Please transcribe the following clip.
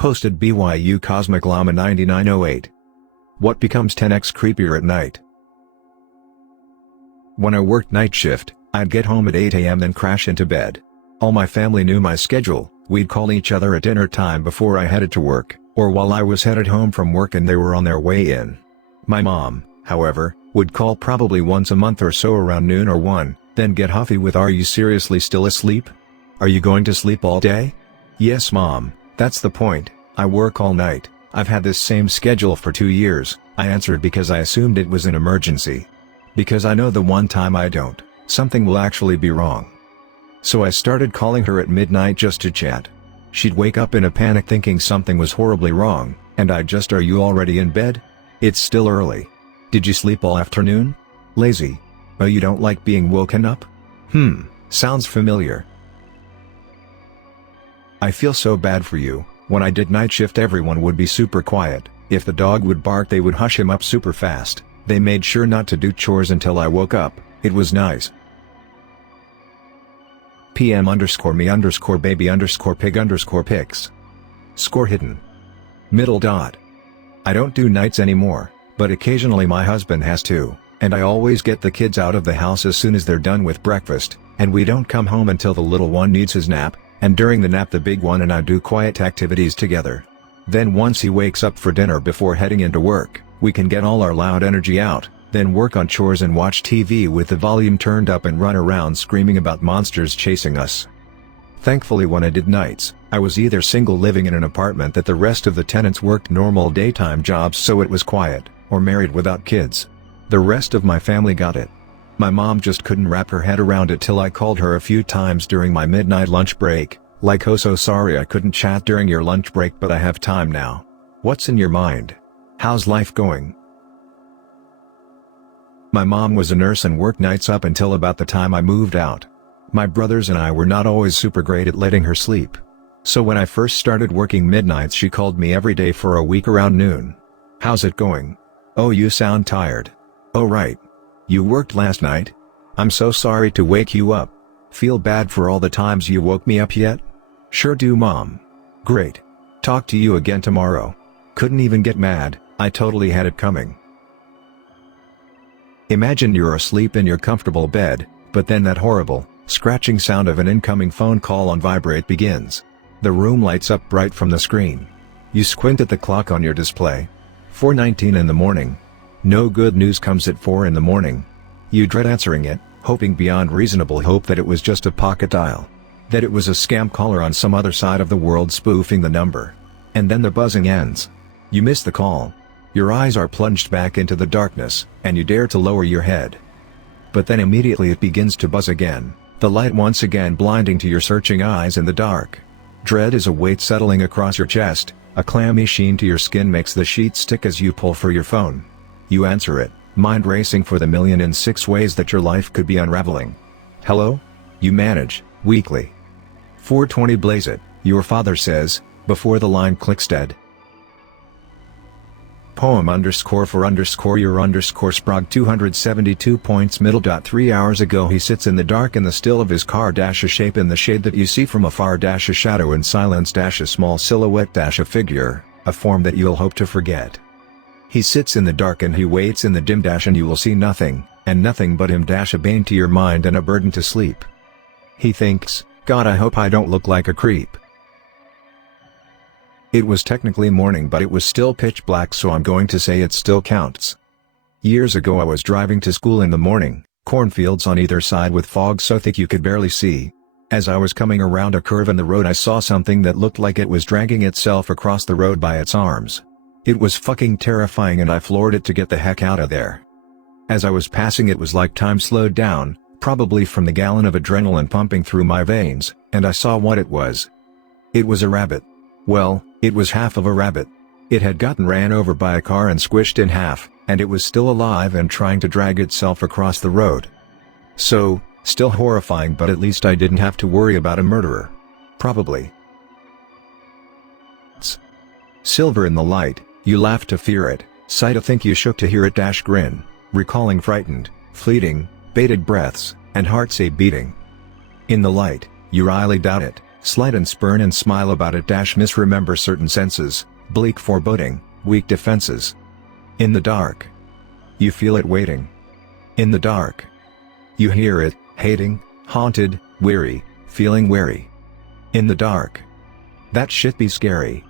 Posted BYU Cosmic Llama 9908. What becomes 10x creepier at night? When I worked night shift, I'd get home at 8 a.m. then crash into bed. All my family knew my schedule. We'd call each other at dinner time before I headed to work, or while I was headed home from work and they were on their way in. My mom, however, would call probably once a month or so around noon or 1, then get huffy with "Are you seriously still asleep? Are you going to sleep all day?" "Yes mom, that's the point, I work all night, I've had this same schedule for 2 years," I answered because I assumed it was an emergency. Because I know the one time I don't, something will actually be wrong. So I started calling her at midnight just to chat. She'd wake up in a panic thinking something was horribly wrong, and I'd just "Are you already in bed? It's still early. Did you sleep all afternoon? Lazy. Oh, you don't like being woken up? Sounds familiar. I feel so bad for you. When I did night shift everyone would be super quiet. If the dog would bark they would hush him up super fast. They made sure not to do chores until I woke up. It was nice. PM_me_baby_pig_pics. Score hidden. Middle dot. I don't do nights anymore, but occasionally my husband has to, and I always get the kids out of the house as soon as they're done with breakfast, and we don't come home until the little one needs his nap, and during the nap the big one and I do quiet activities together. Then once he wakes up for dinner before heading into work, we can get all our loud energy out, then work on chores and watch TV with the volume turned up and run around screaming about monsters chasing us. Thankfully when I did nights, I was either single living in an apartment that the rest of the tenants worked normal daytime jobs so it was quiet, or married without kids. The rest of my family got it. My mom just couldn't wrap her head around it till I called her a few times during my midnight lunch break, like "Oh so sorry I couldn't chat during your lunch break but I have time now. What's in your mind? How's life going?" My mom was a nurse and worked nights up until about the time I moved out. My brothers and I were not always super great at letting her sleep. So when I first started working midnights she called me every day for a week around noon. "How's it going? Oh, you sound tired. Oh right. You worked last night? I'm so sorry to wake you up. Feel bad for all the times you woke me up yet?" "Sure do mom." "Great. Talk to you again tomorrow." Couldn't even get mad, I totally had it coming. Imagine you're asleep in your comfortable bed, but then that horrible, scratching sound of an incoming phone call on vibrate begins. The room lights up bright from the screen. You squint at the clock on your display. 4:19 in the morning. No good news comes at 4 in the morning. You dread answering it, hoping beyond reasonable hope that it was just a pocket dial. That it was a scam caller on some other side of the world spoofing the number. And then the buzzing ends. You miss the call. Your eyes are plunged back into the darkness, and you dare to lower your head. But then immediately it begins to buzz again, the light once again blinding to your searching eyes in the dark. Dread is a weight settling across your chest, a clammy sheen to your skin makes the sheet stick as you pull for your phone. You answer it, mind racing for the 1,000,006 ways that your life could be unraveling. "Hello?" You manage, weakly. 4:20 blaze it, your father says, before the line clicks dead. Poem_for_your_sprog 272 points middle dot 3 hours ago he sits in the dark in the still of his car dash a shape in the shade that you see from afar dash a shadow in silence dash a small silhouette dash a figure, a form that you'll hope to forget. He sits in the dark and he waits in the dim dash and you will see nothing, and nothing but him dash a bane to your mind and a burden to sleep. He thinks, "God I hope I don't look like a creep." It was technically morning but it was still pitch black so I'm going to say it still counts. Years ago I was driving to school in the morning, cornfields on either side with fog so thick you could barely see. As I was coming around a curve in the road I saw something that looked like it was dragging itself across the road by its arms. It was fucking terrifying and I floored it to get the heck out of there. As I was passing it was like time slowed down, probably from the gallon of adrenaline pumping through my veins, and I saw what it was. It was a rabbit. Well, it was half of a rabbit. It had gotten ran over by a car and squished in half, and it was still alive and trying to drag itself across the road. So, still horrifying but at least I didn't have to worry about a murderer. Probably. Silver in the light, you laugh to fear it, sigh to think you shook to hear it dash grin, recalling frightened, fleeting, bated breaths, and heart say beating. In the light, you wryly doubt it, Slight and spurn and smile about it. Misremember certain senses, bleak foreboding, weak defenses. In the dark. You feel it waiting. In the dark. You hear it, hating, haunted, weary, feeling wary. In the dark. That shit be scary.